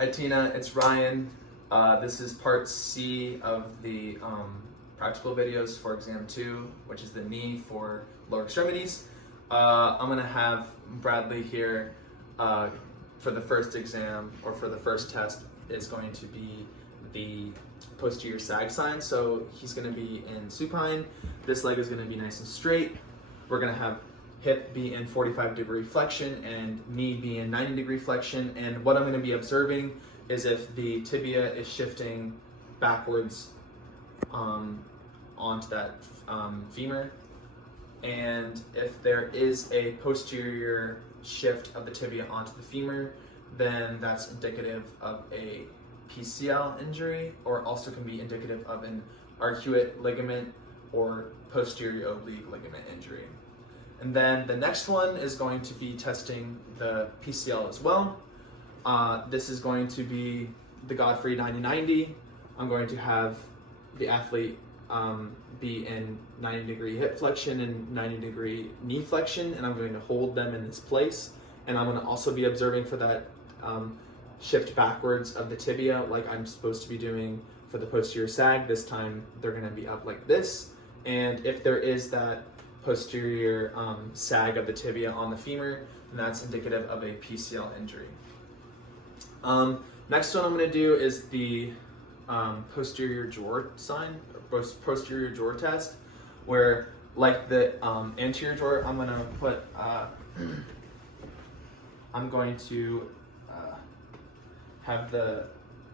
Hi Tina, it's Ryan. This is part C of the practical videos for exam 2, which is the knee for lower extremities. I'm gonna have Bradley here for the first exam, or for the first test, is going to be the posterior sag sign. So he's gonna be in supine. This leg is gonna be nice and straight. We're gonna have hip be in 45-degree flexion and knee be in 90-degree flexion. And what I'm going to be observing is if the tibia is shifting backwards onto that femur. And if there is a posterior shift of the tibia onto the femur, then that's indicative of a PCL injury, or also can be indicative of an arcuate ligament or posterior oblique ligament injury. And then the next one is going to be testing the PCL as well. This is going to be the Godfrey 90-90. I'm going to have the athlete be in 90-degree hip flexion and 90-degree knee flexion, and I'm going to hold them in this place. And I'm going to also be observing for that shift backwards of the tibia, like I'm supposed to be doing for the posterior sag. This time they're going to be up like this. And if there is that posterior sag of the tibia on the femur, and that's indicative of a PCL injury. Next one I'm going to do is the posterior drawer sign, or posterior drawer test, where like the anterior drawer, I'm going to put, I'm going to have the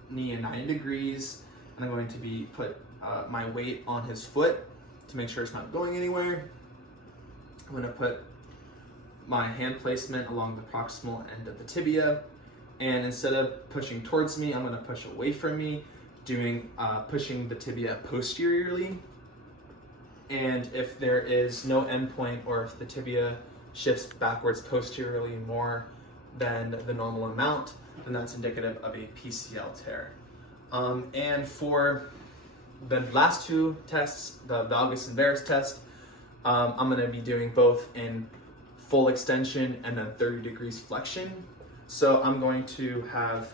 knee in 90 degrees, and I'm going to be put my weight on his foot to make sure it's not going anywhere. I'm going to put my hand placement along the proximal end of the tibia, and instead of pushing towards me, I'm going to push away from me, pushing the tibia posteriorly. And if there is no endpoint, or if the tibia shifts backwards posteriorly more than the normal amount, then that's indicative of a PCL tear. And for the last two tests, the valgus and varus test, I'm going to be doing both in full extension and then 30 degrees flexion. So I'm going to have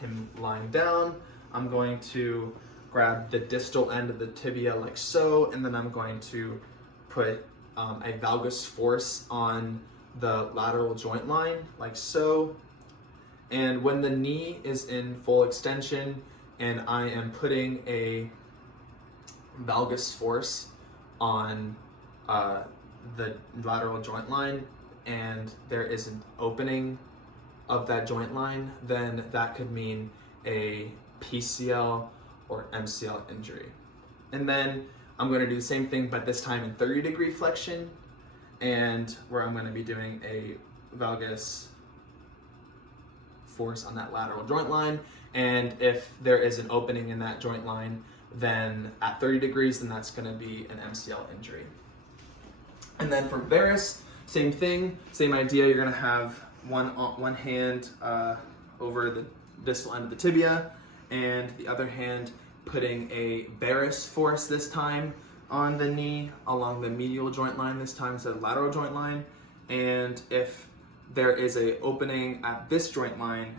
him lying down. I'm going to grab the distal end of the tibia like so, and then I'm going to put a valgus force on the lateral joint line like so. And when the knee is in full extension and I am putting a valgus force on the lateral joint line, and there is an opening of that joint line, then that could mean a PCL or MCL injury. And then I'm going to do the same thing, but this time in 30-degree flexion, and where I'm going to be doing a valgus force on that lateral joint line. And if there is an opening in that joint line, then at 30 degrees, then that's going to be an MCL injury. And then for varus, same thing, same idea. You're going to have one hand over the distal end of the tibia, and the other hand putting a varus force this time on the knee along the medial joint line this time instead of lateral joint line. And if there is a opening at this joint line,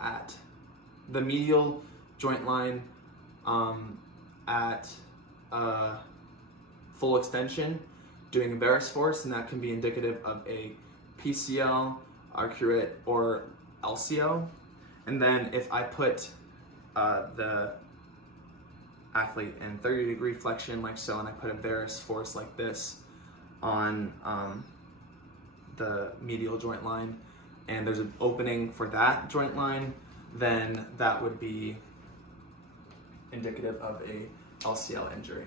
at the medial joint line at full extension, doing a varus force, and that can be indicative of a PCL, arcuate, or LCO. And then if I put the athlete in 30-degree flexion like so, and I put a varus force like this on the medial joint line, and there's an opening for that joint line, then that would be indicative of a LCL injury.